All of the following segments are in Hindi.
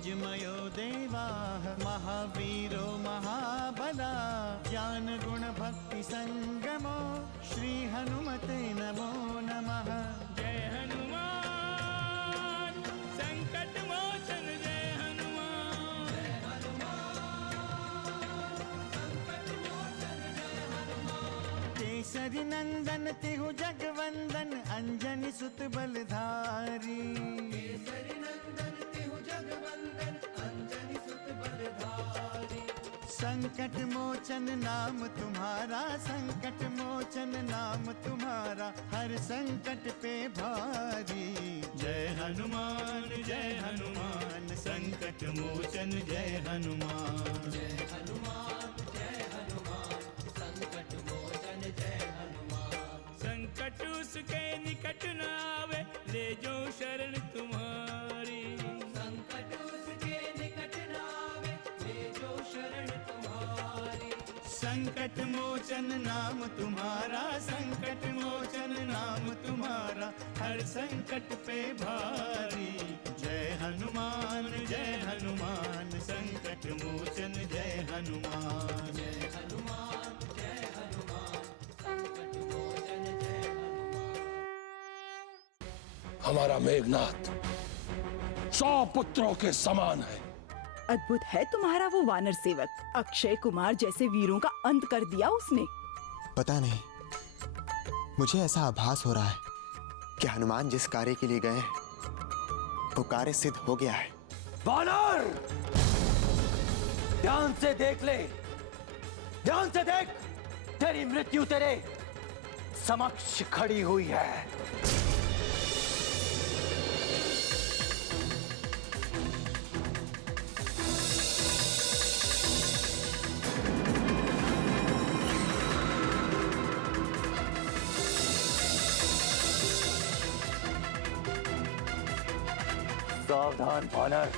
तेजमयो देवाः महावीरो महाबला ज्ञान गुण भक्ति संगमो श्री हनुमते नमो नमः। जय हनुमान संकट मोचन जय हनुमान। जय हनुमान संकट मोचन जय हनुमान। केसरी नंदन तिहु जगवंदन अंजनी सुत बलधारी। केसरी नंदन तिहु जगवंदन अंजनी सुत बलधारी। संकट मोचन नाम तुम्हारा संकट मोचन नाम तुम्हारा हर संकट पे भारी। जय हनुमान संकट मोचन जय हनुमान। जय हनुमान संकट मोचन जय हनुमान। संकट उसके निकट न आवे ले जो शरण तुम्हारी। संकट उसके निकट न आवे ले जो शरण तुम्हारी। संकट मोचन नाम तुम्हारा संकट मोचन नाम तुम्हारा हर संकट पे भारी। जय हनुमान संकट मोचन जय हनुमान। जय हनुमान संकट मोचन जय हनुमान। हमारा मेघनाथ 100 पुत्रों के समान है। अद्भुत है तुम्हारा वो वानर सेवक। अक्षय कुमार जैसे वीरों का अंत कर दिया उसने। पता नहीं, मुझे ऐसा आभास हो रहा है कि हनुमान जिस कार्य के लिए गए वो कार्य सिद्ध हो गया है। वानर ध्यान से देख ले, ध्यान से देख, तेरी मृत्यु तेरे समक्ष खड़ी हुई है। सावधान वानर,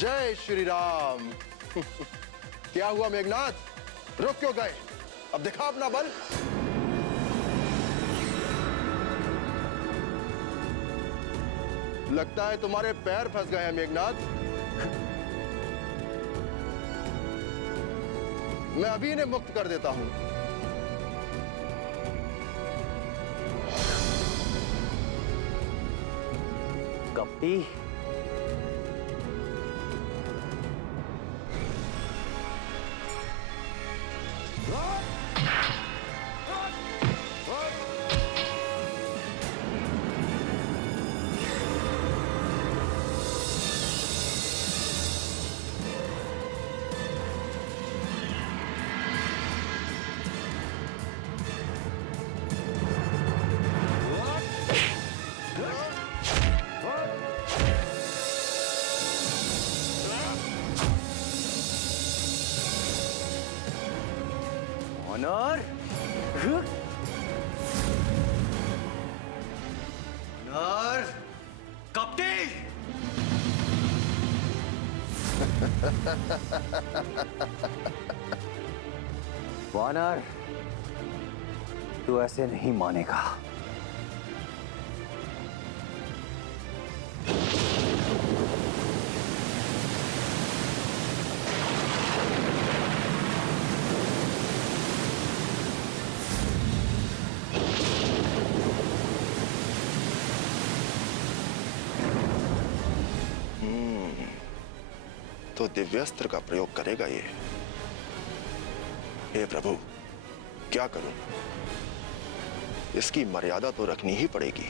जय श्री राम। क्या हुआ मेघनाथ, रुक क्यों गए? अब दिखा अपना बल। लगता है तुम्हारे पैर फंस गए हैं मेघनाथ। मैं अभी इन्हें मुक्त कर देता हूं। कपटी, वानर, वानर, कपटी। वानर, तू ऐसे नहीं मानेगा। तो दिव्यास्त्र का प्रयोग करेगा ये। हे प्रभु, क्या करूं? इसकी मर्यादा तो रखनी ही पड़ेगी।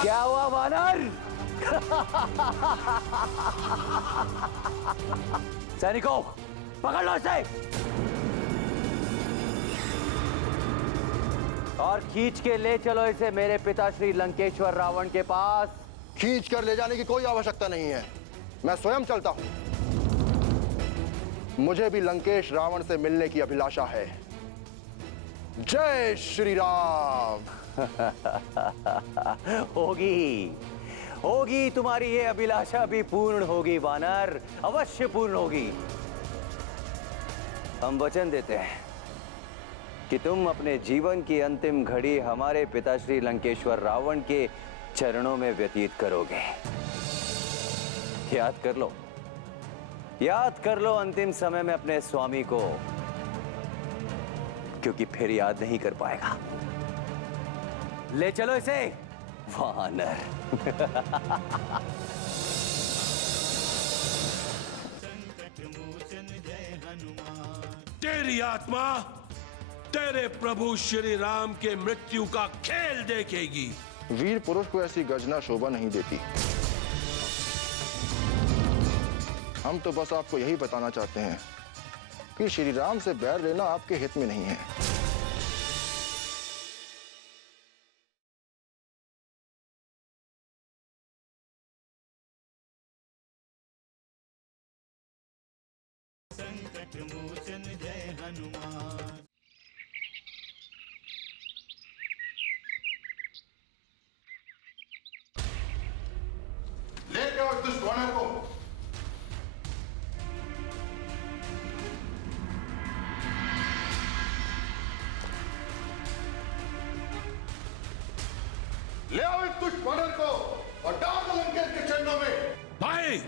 क्या हुआ वानर? सैनिकों, पकड़ लो इसे और खींच के ले चलो इसे मेरे पिता श्री लंकेश्वर रावण के पास। खींच कर ले जाने की कोई आवश्यकता नहीं है, मैं स्वयं चलता हूं। मुझे भी लंकेश रावण से मिलने की अभिलाषा है। जय श्री राम। होगी तुम्हारी ये अभिलाषा भी पूर्ण होगी वानर, अवश्य पूर्ण होगी। हम वचन देते हैं कि तुम अपने जीवन की अंतिम घड़ी हमारे पिताश्री लंकेश्वर रावण के चरणों में व्यतीत करोगे। याद कर लो अंतिम समय में अपने स्वामी को, क्योंकि फिर याद नहीं कर पाएगा। ले चलो इसे वानर। संकट मोचन जय हनुमान। तेरी आत्मा तेरे प्रभु श्री राम के मृत्यु का खेल देखेगी। वीर पुरुष को ऐसी गर्जना शोभा नहीं देती। हम तो बस आपको यही बताना चाहते हैं कि श्री राम से बैर लेना आपके हित में नहीं है। संकट मोचन जय हनुमान। लेके आओ इस दुष्ट वानर को। ले आओ इस दुष्ट वानर को और डाल दो लंकेश के चरणों में। भाई,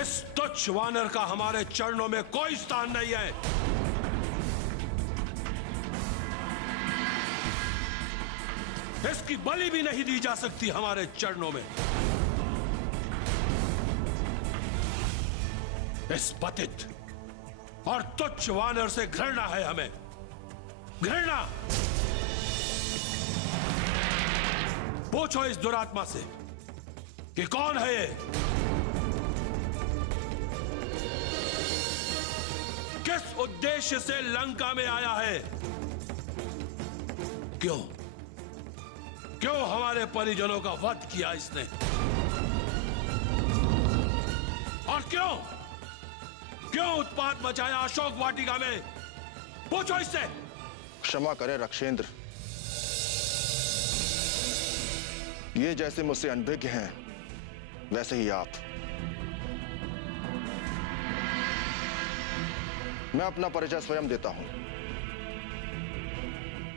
इस तुच्छ वानर का हमारे चरणों में कोई स्थान नहीं है। इसकी बलि भी नहीं दी जा सकती हमारे चरणों में। इस पतित और तुच्छ वानर से घृणा है हमें, घृणा। पूछो इस दुरात्मा से कि कौन है ये, किस उद्देश्य से लंका में आया है, क्यों हमारे परिजनों का वध किया इसने, और क्यों उत्पात मचाया अशोक वाटिका में। पूछो इससे। क्षमा करें रक्षेंद्र, ये जैसे मुझसे अनभिज्ञ हैं वैसे ही आप। मैं अपना परिचय स्वयं देता हूं।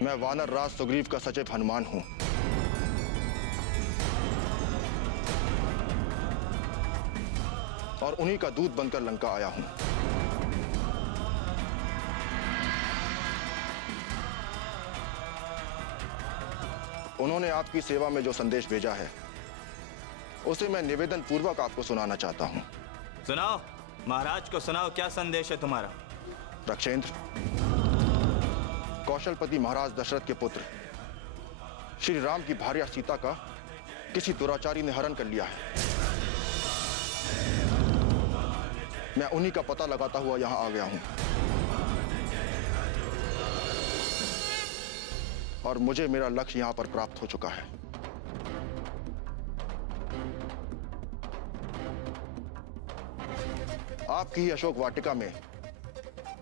मैं वानर राज सुग्रीव का सचिव हनुमान हूं। और उन्हीं का दूत बनकर लंका आया हूं। उन्होंने आपकी सेवा में जो संदेश भेजा है उसे मैं निवेदन पूर्वक आपको सुनाना चाहता हूं। सुनाओ महाराज को, सुनाओ क्या संदेश है तुम्हारा। रक्षेंद्र, कौशलपति महाराज दशरथ के पुत्र श्री राम की भार्या सीता का किसी दुराचारी ने हरण कर लिया है। मैं उन्हीं का पता लगाता हुआ यहां आ गया हूं और मुझे मेरा लक्ष्य यहां पर प्राप्त हो चुका है। आपकी ही अशोक वाटिका में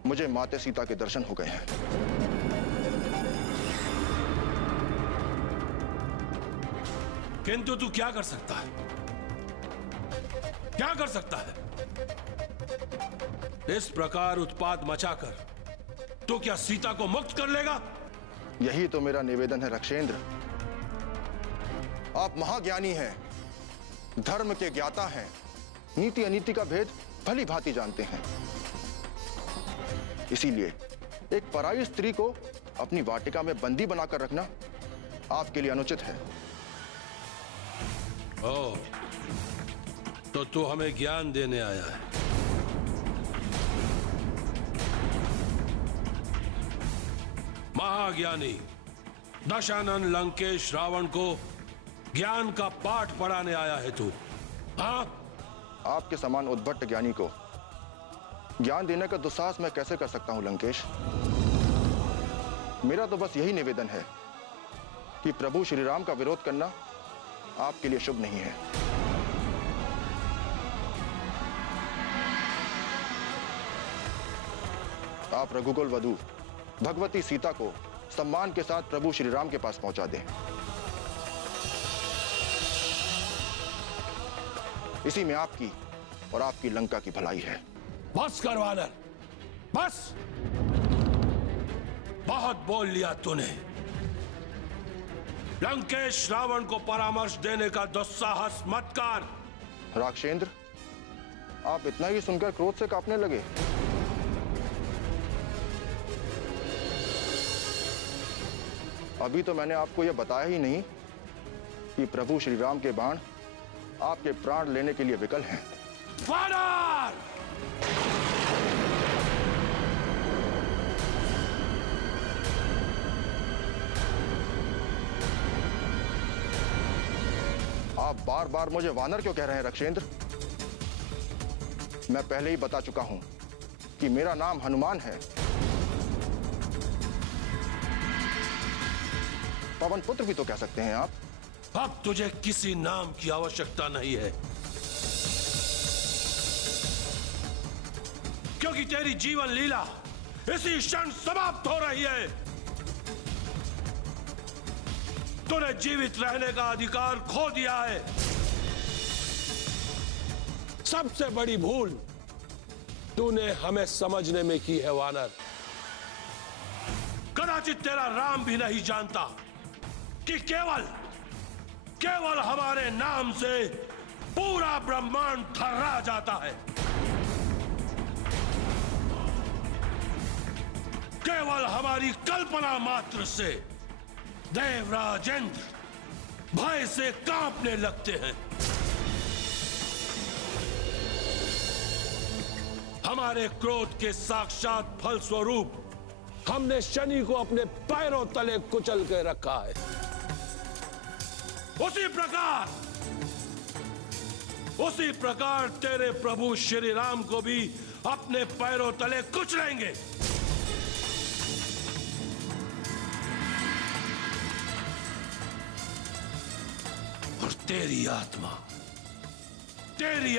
मुझे माते सीता के दर्शन हो गए हैं। किंतु तू क्या कर सकता है, क्या कर सकता है? इस प्रकार उत्पात मचाकर तो क्या सीता को मुक्त कर लेगा? यही तो मेरा निवेदन है रक्षेंद्र। आप महाज्ञानी हैं, धर्म के ज्ञाता हैं, नीति अनीति का भेद भली भांति जानते हैं। इसीलिए एक पराई स्त्री को अपनी वाटिका में बंदी बनाकर रखना आपके लिए अनुचित है। ओ, तो तू हमें ज्ञान देने आया है। महाज्ञानी दशानन लंकेश रावण को ज्ञान का पाठ पढ़ाने आया है तू? हाँ, आपके समान उद्भट ज्ञानी को ज्ञान देने का दुस्साहस मैं कैसे कर सकता हूं लंकेश? मेरा तो बस यही निवेदन है कि प्रभु श्री राम का विरोध करना आपके लिए शुभ नहीं है। आप रघुकुल वधू भगवती सीता को सम्मान के साथ प्रभु श्री राम के पास पहुंचा दें। इसी में आपकी और आपकी लंका की भलाई है। बस कर वानर, बस। बहुत बोल लिया तूने। लंकेश रावण को परामर्श देने का दुस्साहस मत कर। राक्षेंद्र, आप इतना ही सुनकर क्रोध से कांपने लगे? अभी तो मैंने आपको यह बताया ही नहीं कि प्रभु श्री राम के बाण आपके प्राण लेने के लिए विकल हैं। वानर! आप बार बार मुझे वानर क्यों कह रहे हैं रक्षेंद्र? मैं पहले ही बता चुका हूं कि मेरा नाम हनुमान है। पवन पुत्र भी तो कह सकते हैं आप। अब तुझे किसी नाम की आवश्यकता नहीं है, क्योंकि तेरी जीवन लीला इसी क्षण समाप्त हो रही है। तूने जीवित रहने का अधिकार खो दिया है। सबसे बड़ी भूल तूने हमें समझने में की है वानर। कदाचित तेरा राम भी नहीं जानता कि केवल हमारे नाम से पूरा ब्रह्मांड थर्रा जाता है। केवल हमारी कल्पना मात्र से देवराज इंद्र भय से कांपने लगते हैं। हमारे क्रोध के साक्षात फल स्वरूप हमने शनि को अपने पैरों तले कुचल के रखा है। उसी प्रकार तेरे प्रभु श्री राम को भी अपने पैरों तले कुचलेंगे। और तेरी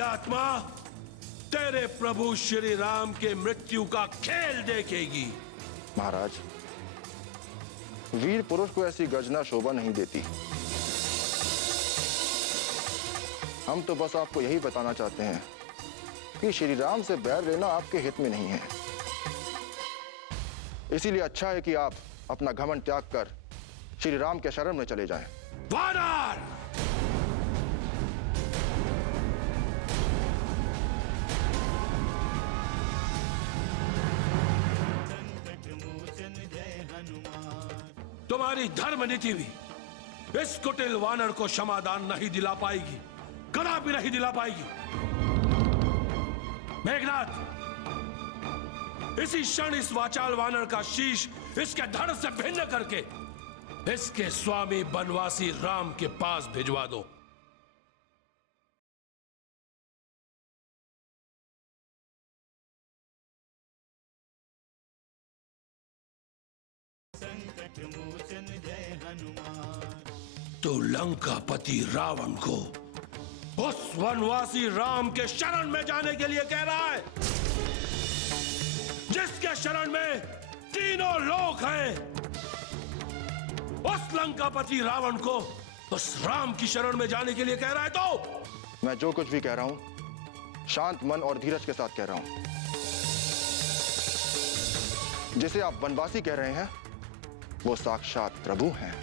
आत्मा तेरे प्रभु श्री राम के मृत्यु का खेल देखेगी। महाराज, वीर पुरुष को ऐसी गर्जना शोभा नहीं देती। हम तो बस आपको यही बताना चाहते हैं कि श्री राम से बैर लेना आपके हित में नहीं है। इसीलिए अच्छा है कि आप अपना घमंड त्याग कर श्री राम के शरण में चले जाएं। वानर! तुम्हारी धर्म नीति भी इस कुटिल वानर को क्षमादान नहीं दिला पाएगी, कदापि नहीं दिला पाएगी। मेघनाथ, इसी क्षण इस वाचाल वानर का शीश इसके धड़ से भिन्न करके इसके स्वामी बनवासी राम के पास भिजवा दो। संकट मोचन जय हनुमान। तो लंकापति रावण को उस वनवासी राम के शरण में जाने के लिए कह रहा है, जिसके शरण में तीनों लोक हैं। उस लंकापति रावण को उस राम की शरण में जाने के लिए कह रहा है। तो मैं जो कुछ भी कह रहा हूं शांत मन और धीरज के साथ कह रहा हूं। जिसे आप वनवासी कह रहे हैं वो साक्षात प्रभु हैं।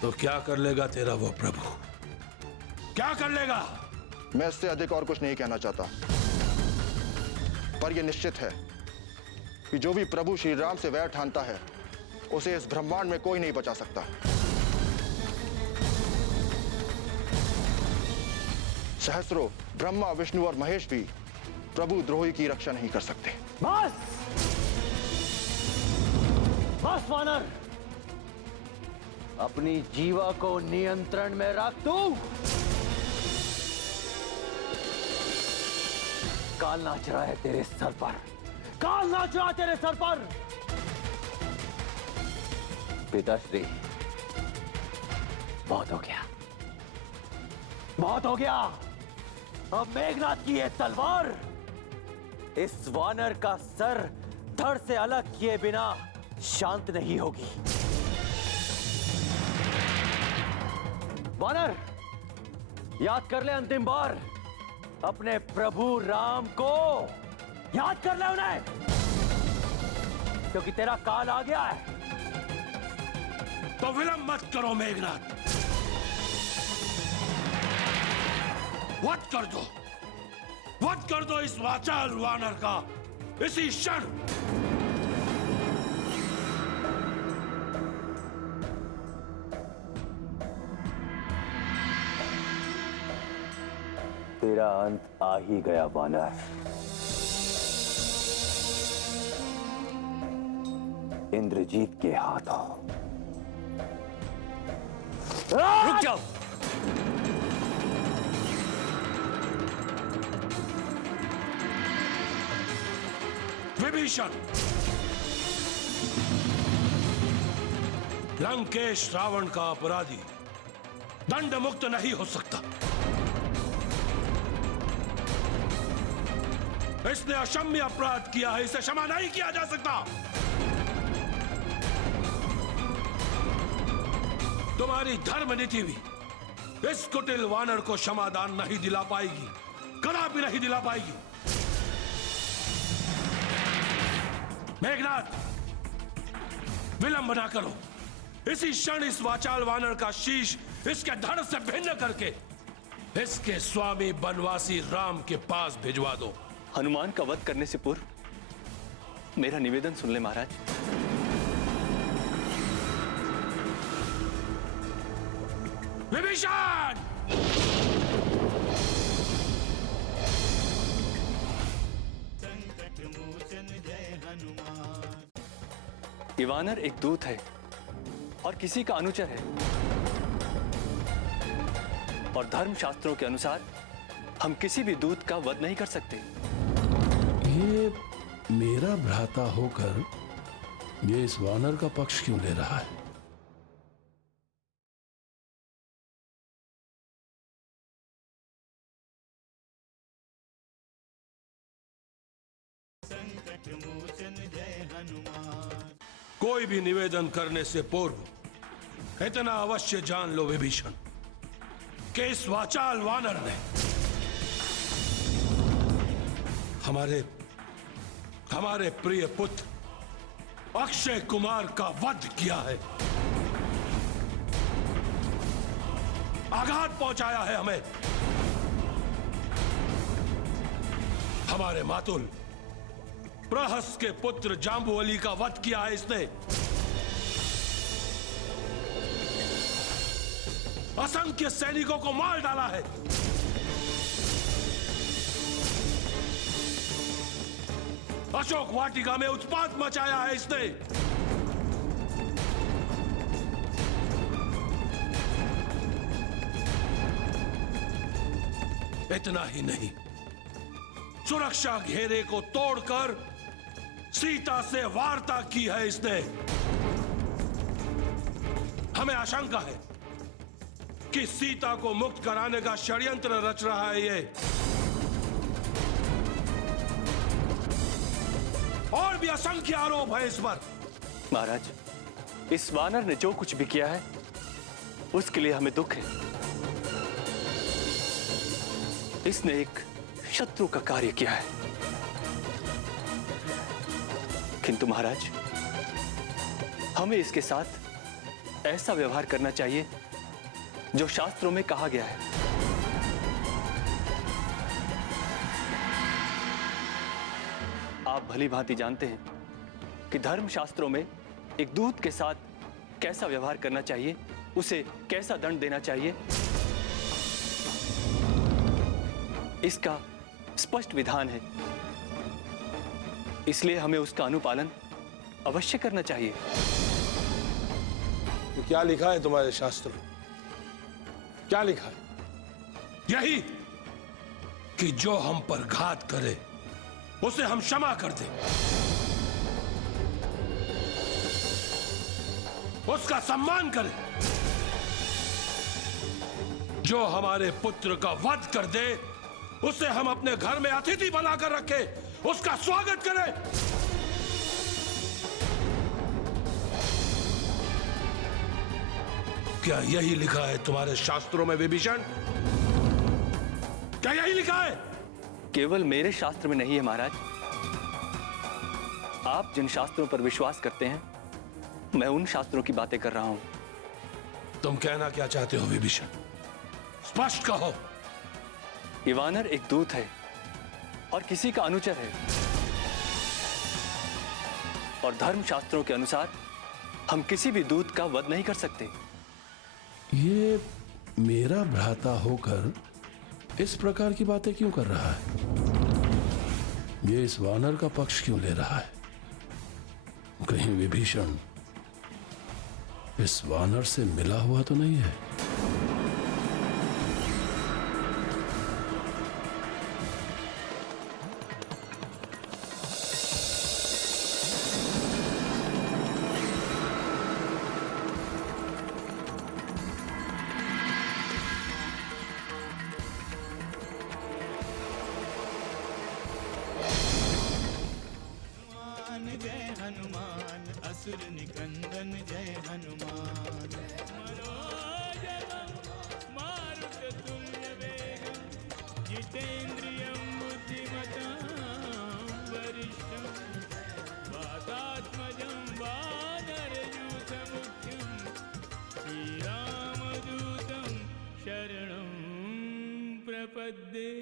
तो क्या कर लेगा तेरा वो प्रभु? क्या कर लेगा? मैं इससे अधिक और कुछ नहीं कहना चाहता, पर यह निश्चित है कि जो भी प्रभु श्री राम से वैर ठानता है उसे इस ब्रह्मांड में कोई नहीं बचा सकता। सहस्रों ब्रह्मा, विष्णु और महेश भी प्रभु द्रोही की रक्षा नहीं कर सकते। बस बस वानर, अपनी जीवा को नियंत्रण में रख। तू काल नाच रहा है तेरे सर पर, काल नाच रहा है तेरे सर पर। पिताश्री, बहुत हो गया, बहुत हो गया। अब मेघनाथ की ये तलवार इस वानर का सर धड़ से अलग किए बिना शांत नहीं होगी। वानर, याद कर ले अंतिम बार अपने प्रभु राम को, याद कर ले उन्हें, क्योंकि तेरा काल आ गया है। तो विलंब मत करो मेघनाथ, वध कर दो, वध कर दो इस वाचाल वानर का इसी क्षण। तेरा अंत आ ही गया वानर। इंद्रजीत के हाथों। रुक जाओ। विभीषण, लंकेश रावण का अपराधी दंड मुक्त नहीं हो सकता। इसने अक्षम्य अपराध किया है, इसे क्षमा नहीं किया जा सकता। तुम्हारी धर्मनीति भी इस कुटिल वानर को क्षमादान नहीं दिला पाएगी, कदापि नहीं दिला पाएगी। मेघनाथ, विलंब ना करो, इसी क्षण इस वाचाल वानर का शीश इसके धड़ से भिन्न करके इसके स्वामी बनवासी राम के पास भिजवा दो। हनुमान का वध करने से पूर्व मेरा निवेदन सुन ले महाराज। विभीषण! संकट मोचन जय हनुमान। ये वानर एक दूत है और किसी का अनुचर है, और धर्म शास्त्रों के अनुसार हम किसी भी दूत का वध नहीं कर सकते। ये मेरा भ्राता होकर ये इस वानर का पक्ष क्यों ले रहा है? संकट मोचन जय हनुमान। कोई भी निवेदन करने से पूर्व इतना अवश्य जान लो विभीषण कि इस वाचाल वानर ने हमारे प्रिय पुत्र अक्षय कुमार का वध किया है, आघात पहुंचाया है हमें। हमारे मातुल प्रहस के पुत्र जाम्बुवली का वध किया है इसने। असंख्य सैनिकों को मार डाला है। अशोक वाटिका में उत्पात मचाया है इसने। इतना ही नहीं, सुरक्षा घेरे को तोड़कर सीता से वार्ता की है इसने। हमें आशंका है कि सीता को मुक्त कराने का षड्यंत्र रच रहा है ये। और भी असंख्य आरोप है इस पर। महाराज, इस वानर ने जो कुछ भी किया है उसके लिए हमें दुख है। इसने एक शत्रु का कार्य किया है, किंतु महाराज हमें इसके साथ ऐसा व्यवहार करना चाहिए जो शास्त्रों में कहा गया है। आप भली भांति जानते हैं कि धर्म शास्त्रों में एक दूत के साथ कैसा व्यवहार करना चाहिए, उसे कैसा दंड देना चाहिए, इसका स्पष्ट विधान है। इसलिए हमें उसका अनुपालन अवश्य करना चाहिए। तो क्या लिखा है तुम्हारे शास्त्र में? क्या लिखा है? यही कि जो हम पर घात करे उसे हम क्षमा कर दें, उसका सम्मान करें। जो हमारे पुत्र का वध कर दे उसे हम अपने घर में अतिथि बनाकर रखें, उसका स्वागत करें। क्या यही लिखा है तुम्हारे शास्त्रों में विभीषण? क्या यही लिखा है? केवल मेरे शास्त्र में नहीं है महाराज। आप जिन शास्त्रों पर विश्वास करते हैं, मैं उन शास्त्रों की बातें कर रहा हूं। तुम कहना क्या चाहते हो विभीषण? स्पष्ट कहो। ये वानर एक दूत है और किसी का अनुचर है, और धर्म शास्त्रों के अनुसार हम किसी भी दूत का वध नहीं कर सकते। ये मेरा भ्राता होकर इस प्रकार की बातें क्यों कर रहा है? ये इस वानर का पक्ष क्यों ले रहा है? कहीं विभीषण इस वानर से मिला हुआ तो नहीं है? जय हनुमान असुर निकंदन जय हनुमान। मारुततुल्यवेगं जितेन्द्रियं बुद्धिमतां वरिष्ठं वातात्मजं वानरयूथमुख्यं श्रीरामदूतं शरणं प्रपद्ये।